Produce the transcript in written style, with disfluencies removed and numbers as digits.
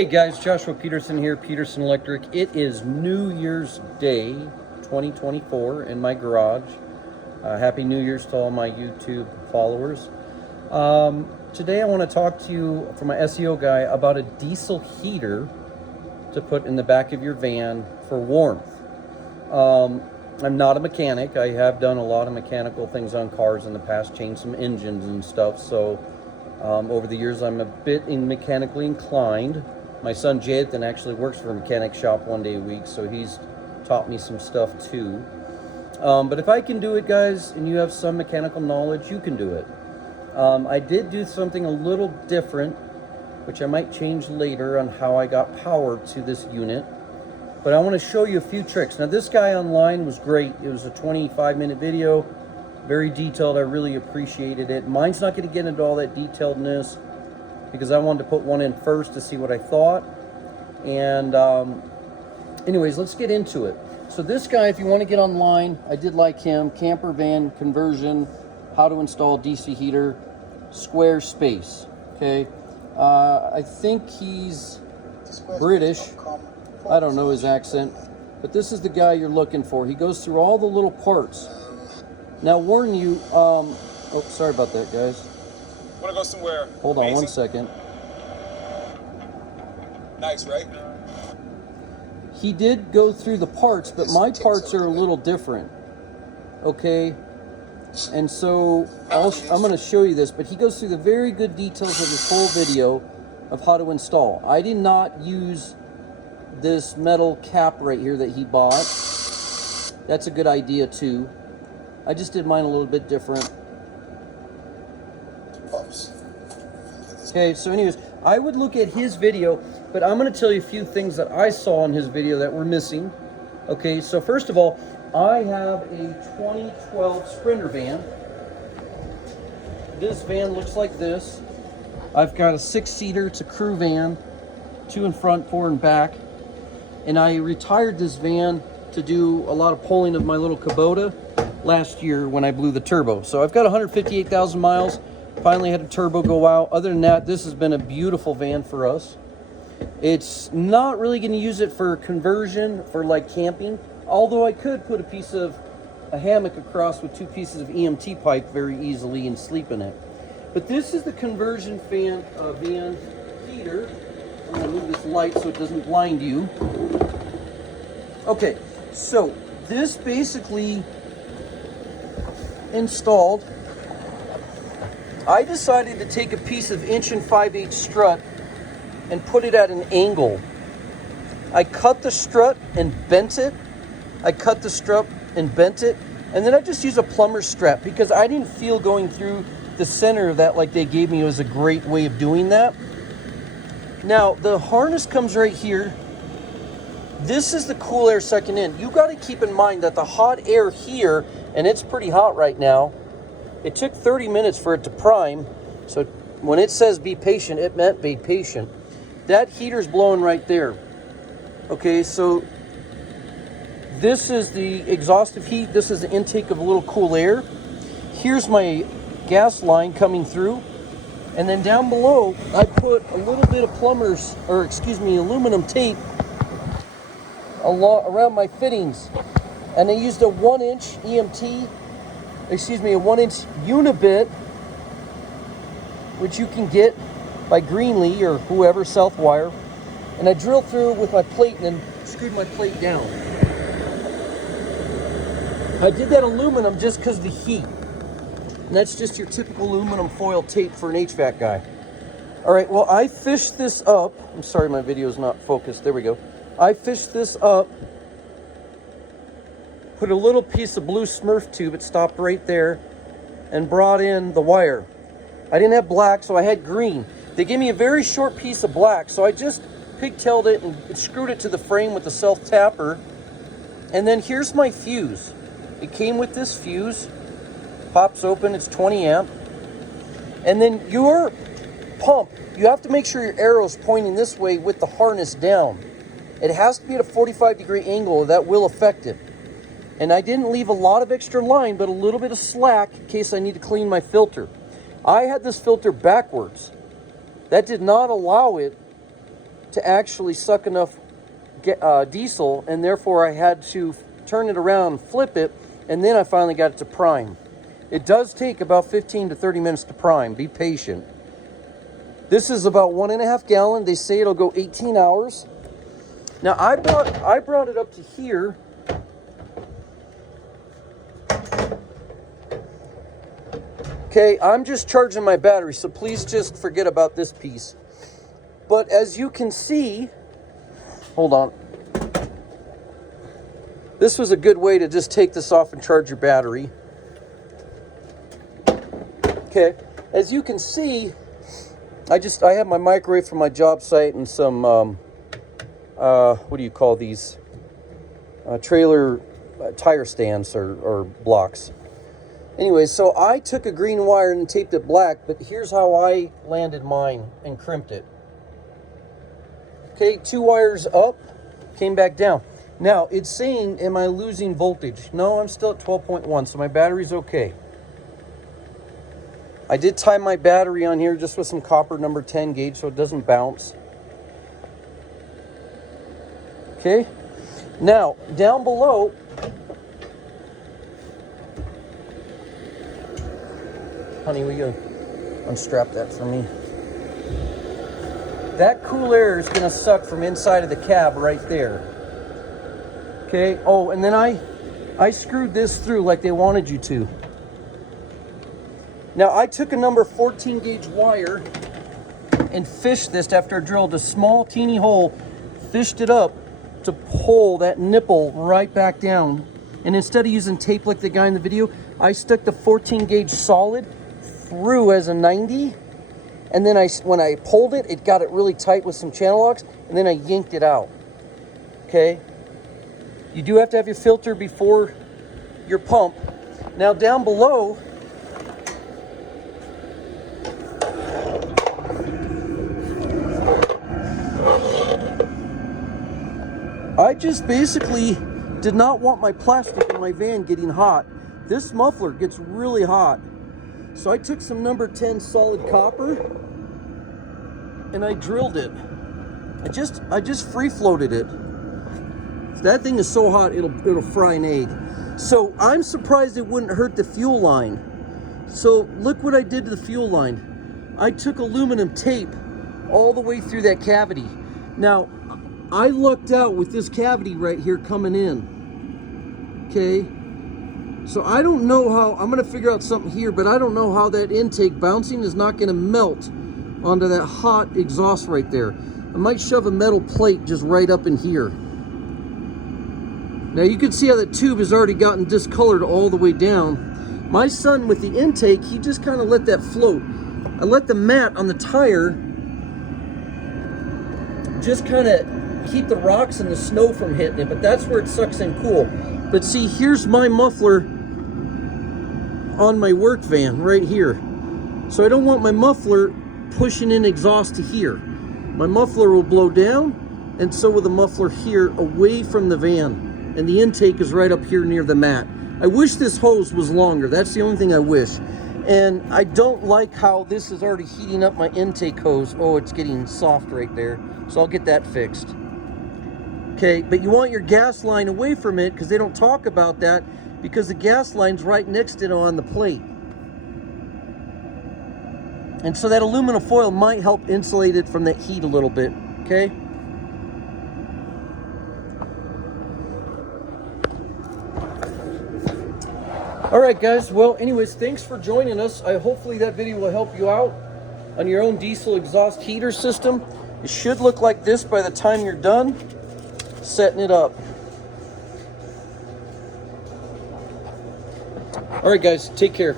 Hey guys, Joshua Peterson here, Peterson Electric. It is New Year's Day 2024 in my garage. Happy New Year's to all my YouTube followers. Today I want to talk to you, from my SEO guy, about a diesel heater to put in the back of your van for warmth. I'm not a mechanic. I have done a lot of mechanical things on cars in the past, changed some engines and stuff, so over the years I'm a bit mechanically inclined. My son Jathan actually works for a mechanic shop one day a week, so he's taught me some stuff too. But if I can do it, guys, and you have some mechanical knowledge, you can do it. I did do something a little different, which I might change later on how I got power to this unit. But I want to show you a few tricks. Now, this guy online was great. It was a 25-minute video, very detailed. I really appreciated it. Mine's not going to get into all that detailedness, because I wanted to put one in first to see what I thought. And anyways, let's get into it. So this guy, if you want to get online, I did like him. Camper van conversion, how to install DC heater, Squarespace. Okay, I think he's British. I don't know his accent, but this is the guy you're looking for. He goes through all the little parts. Now, warn you, oh, sorry about that, guys. Want to go somewhere Hold on amazing? 1 second. Nice, right? He did go through the parts, but my parts are a little different. Okay? And so I'm going to show you this, but he goes through the very good details of this whole video of how to install. I did not use this metal cap right here that he bought. That's a good idea too. I just did mine a little bit different. Okay, so anyways, I would look at his video, but I'm going to tell you a few things that I saw in his video that were missing. Okay, so first of all, I have a 2012 Sprinter van. This van looks like this. I've got a 6-seater, it's a crew van, 2 in front, 4 in back. And I retired this van to do a lot of pulling of my little Kubota last year when I blew the turbo. So I've got 158,000 miles. Finally had a turbo go out. Other than that, this has been a beautiful van for us. It's not really going to use it for conversion for like camping, although I could put a hammock across with 2 pieces of EMT pipe very easily and sleep in it. But this is the conversion van heater. I'm going to move this light so it doesn't blind you. Okay, so this basically installed. I decided to take a piece of 1 5/8 strut and put it at an angle. I cut the strut and bent it. And then I just used a plumber's strap because I didn't feel going through the center of that like they gave me was a great way of doing that. Now, the harness comes right here. This is the cool air sucking in. You got to keep in mind that the hot air here, and it's pretty hot right now, it took 30 minutes for it to prime, so when it says be patient, it meant be patient. That heater's blowing right there. Okay, so this is the exhaustive heat. This is the intake of a little cool air. Here's my gas line coming through. And then down below, I put a little bit of aluminum tape around my fittings. And I used a 1-inch a 1-inch Unibit, which you can get by Greenlee or whoever, Southwire. And I drilled through with my plate and then screwed my plate down. I did that aluminum just because of the heat. And that's just your typical aluminum foil tape for an HVAC guy. All right, well, I fished this up. I'm sorry, my video is not focused. There we go. I fished this up. Put a little piece of blue Smurf tube, it stopped right there, and brought in the wire. I didn't have black, so I had green. They gave me a very short piece of black, so I just pigtailed it and screwed it to the frame with the self-tapper. And then here's my fuse. It came with this fuse. Pops open, it's 20 amp. And then your pump, you have to make sure your arrow is pointing this way with the harness down. It has to be at a 45-degree angle, or that will affect it. And I didn't leave a lot of extra line, but a little bit of slack in case I need to clean my filter. I had this filter backwards. That did not allow it to actually suck enough diesel, and therefore I had to turn it around, flip it, and then I finally got it to prime. It does take about 15 to 30 minutes to prime. Be patient. This is about 1.5 gallon. They say it'll go 18 hours. Now I brought it up to here. Okay, I'm just charging my battery, so please just forget about this piece. But as you can see, hold on. This was a good way to just take this off and charge your battery. Okay, as you can see, I have my microwave from my job site and some, what do you call these? Trailer tire stands or blocks. Anyway, so I took a green wire and taped it black, but here's how I landed mine and crimped it. Okay, 2 wires up, came back down. Now, it's saying, am I losing voltage? No, I'm still at 12.1, so my battery's okay. I did tie my battery on here just with some copper number 10 gauge so it doesn't bounce. Okay, now, down below, honey, will you unstrap that for me? That cool air is going to suck from inside of the cab right there. Okay, oh, and then I screwed this through like they wanted you to. Now, I took a number 14 gauge wire and fished this after I drilled a small teeny hole, fished it up to pull that nipple right back down. And instead of using tape like the guy in the video, I stuck the 14 gauge solid through as a 90, and then when I pulled it, it got it really tight with some channel locks, and then I yanked it out. Okay, you do have to have your filter before your pump. Now down below, I just basically did not want my plastic in my van getting hot. This muffler gets really hot. So I took some number 10 solid copper and I drilled it. I just free floated it. That thing is so hot it'll fry an egg. So I'm surprised it wouldn't hurt the fuel line. So look what I did to the fuel line. I took aluminum tape all the way through that cavity. Now I lucked out with this cavity right here coming in. Okay. So I don't know how, I'm going to figure out something here, but I don't know how that intake bouncing is not going to melt onto that hot exhaust right there. I might shove a metal plate just right up in here. Now you can see how the tube has already gotten discolored all the way down. My son with the intake, he just kind of let that float. I let the mat on the tire just kind of keep the rocks and the snow from hitting it, but that's where it sucks in cool. But see, here's my muffler on my work van right here. So I don't want my muffler pushing in exhaust to here. My muffler will blow down, and so will the muffler here away from the van. And the intake is right up here near the mat. I wish this hose was longer. That's the only thing I wish. And I don't like how this is already heating up my intake hose. Oh, it's getting soft right there. So I'll get that fixed. Okay, but you want your gas line away from it because they don't talk about that because the gas line's right next to it on the plate. And so that aluminum foil might help insulate it from that heat a little bit, okay? All right, guys. Well, anyways, thanks for joining us. Hopefully that video will help you out on your own diesel exhaust heater system. It should look like this by the time you're done setting it up. All right, guys, take care.